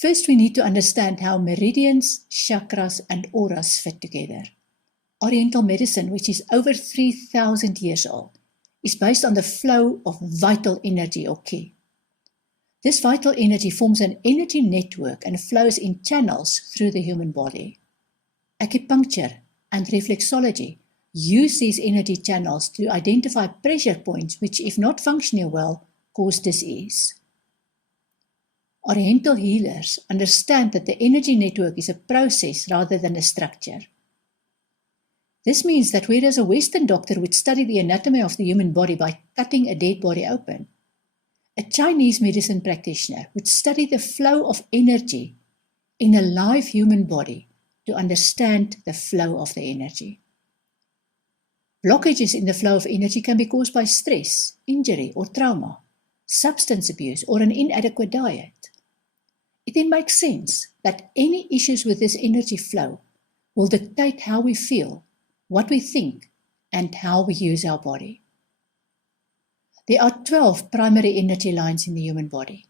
First, we need to understand how meridians, chakras, and auras fit together. Oriental medicine, which is over 3,000 years old, is based on the flow of vital energy or ki. This vital energy forms an energy network and flows in channels through the human body. Acupuncture and reflexology use these energy channels to identify pressure points which, if not functioning well, cause disease. Oriental healers understand that the energy network is a process rather than a structure. This means that whereas a Western doctor would study the anatomy of the human body by cutting a dead body open, a Chinese medicine practitioner would study the flow of energy in a live human body to understand the flow of the energy. Blockages in the flow of energy can be caused by stress, injury or trauma, substance abuse or an inadequate diet. It then makes sense that any issues with this energy flow will dictate how we feel, what we think, and how we use our body. There are 12 primary energy lines in the human body.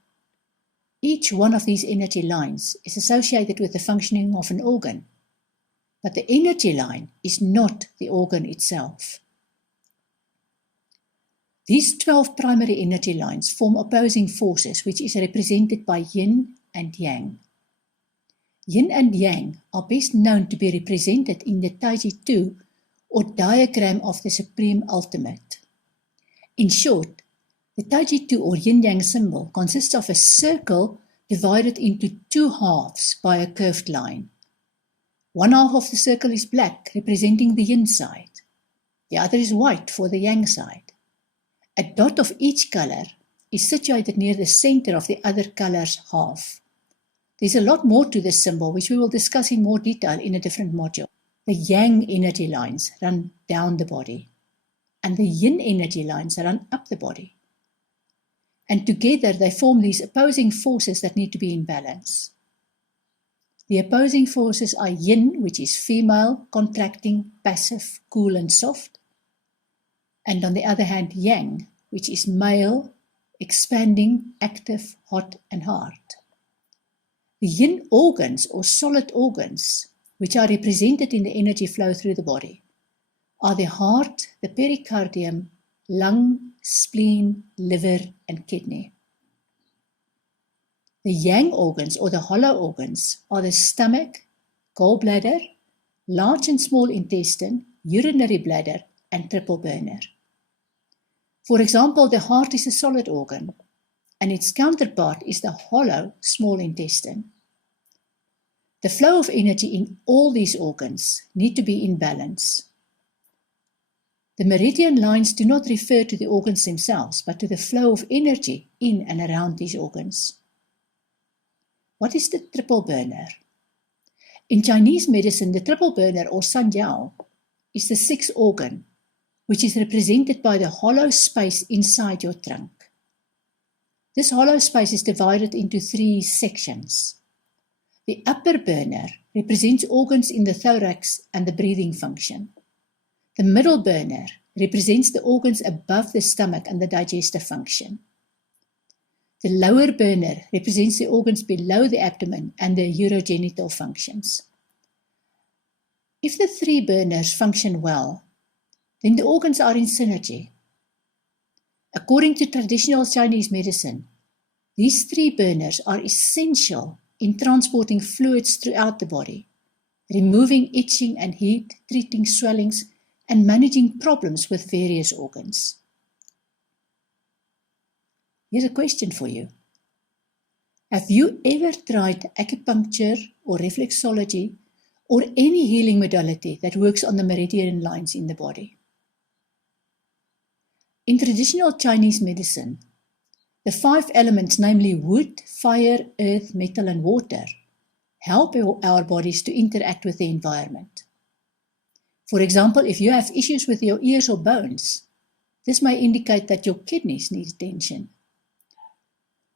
Each one of these energy lines is associated with the functioning of an organ, but the energy line is not the organ itself. These 12 primary energy lines form opposing forces, which is represented by yin and yang. Yin and yang are best known to be represented in the Taiji 2 or diagram of the Supreme Ultimate. In short, the Taiji 2 or yin-yang symbol consists of a circle divided into two halves by a curved line. One half of the circle is black, representing the yin side. The other is white for the yang side. A dot of each color is situated near the center of the other color's half. There's a lot more to this symbol, which we will discuss in more detail in a different module. The yang energy lines run down the body, and the yin energy lines run up the body. And together they form these opposing forces that need to be in balance. The opposing forces are yin, which is female, contracting, passive, cool and soft. And on the other hand, yang, which is male, expanding, active, hot and hard. The yin organs or solid organs, which are represented in the energy flow through the body, are the heart, the pericardium, lung, spleen, liver and kidney. The yang organs or the hollow organs are the stomach, gallbladder, large and small intestine, urinary bladder and triple burner. For example, the heart is a solid organ and its counterpart is the hollow small intestine. The flow of energy in all these organs need to be in balance. The meridian lines do not refer to the organs themselves, but to the flow of energy in and around these organs. What is the triple burner? In Chinese medicine, the triple burner or sanjiao is the sixth organ, which is represented by the hollow space inside your trunk. This hollow space is divided into three sections. The upper burner represents organs in the thorax and the breathing function. The middle burner represents the organs above the stomach and the digestive function. The lower burner represents the organs below the abdomen and the urogenital functions. If the three burners function well, then the organs are in synergy. According to traditional Chinese medicine, these three burners are essential in transporting fluids throughout the body, removing itching and heat, treating swellings, and managing problems with various organs. Here's a question for you. Have you ever tried acupuncture or reflexology or any healing modality that works on the meridian lines in the body? In traditional Chinese medicine, the 5 elements, namely wood, fire, earth, metal, and water, help our bodies to interact with the environment. For example, if you have issues with your ears or bones, this may indicate that your kidneys need attention.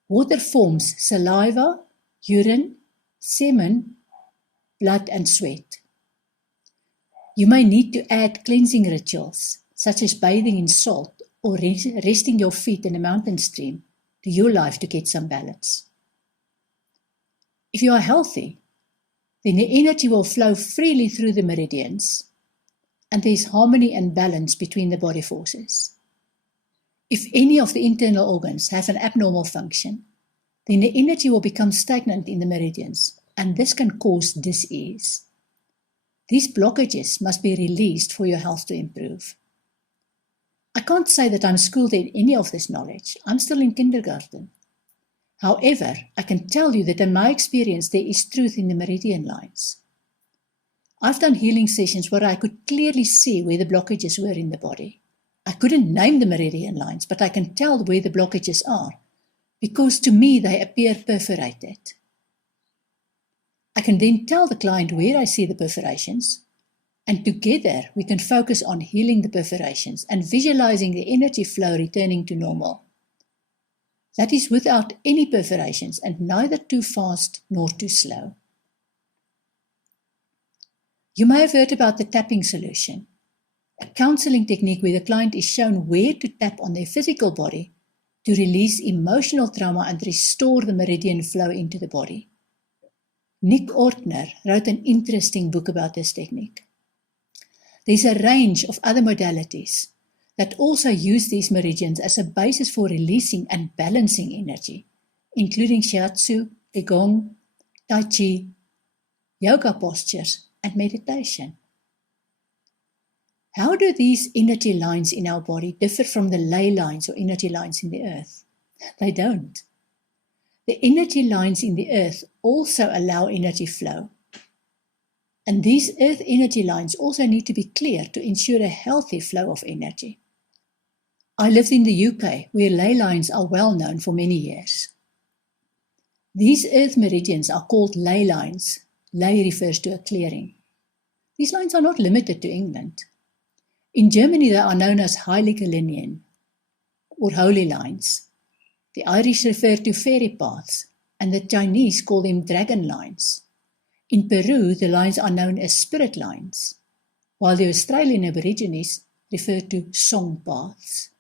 Water forms saliva, urine, semen, blood, and sweat. You may need to add cleansing rituals, such as bathing in salt or resting your feet in a mountain stream, to your life to get some balance. If you are healthy, then the energy will flow freely through the meridians, and there is harmony and balance between the body forces. If any of the internal organs have an abnormal function, then the energy will become stagnant in the meridians, and this can cause dis-ease. These blockages must be released for your health to improve. I can't say that I'm schooled in any of this knowledge. I'm still in kindergarten. However, I can tell you that in my experience there is truth in the meridian lines. I've done healing sessions where I could clearly see where the blockages were in the body. I couldn't name the meridian lines, but I can tell where the blockages are, because to me they appear perforated. I can then tell the client where I see the perforations, and together we can focus on healing the perforations and visualizing the energy flow returning to normal. That is without any perforations and neither too fast nor too slow. You may have heard about the tapping solution, a counseling technique where the client is shown where to tap on their physical body to release emotional trauma and restore the meridian flow into the body. Nick Ortner wrote an interesting book about this technique. There's a range of other modalities that also use these meridians as a basis for releasing and balancing energy, including shiatsu, qigong, tai chi, yoga postures, and meditation. How do these energy lines in our body differ from the ley lines or energy lines in the earth? They don't. The energy lines in the earth also allow energy flow. And these earth energy lines also need to be clear to ensure a healthy flow of energy. I lived in the UK, where ley lines are well known for many years. These earth meridians are called ley lines. Ley refers to a clearing. These lines are not limited to England. In Germany, they are known as Heilige Linien, or holy lines. The Irish refer to fairy paths, and the Chinese call them dragon lines. In Peru, the lines are known as spirit lines, while the Australian Aborigines refer to song paths.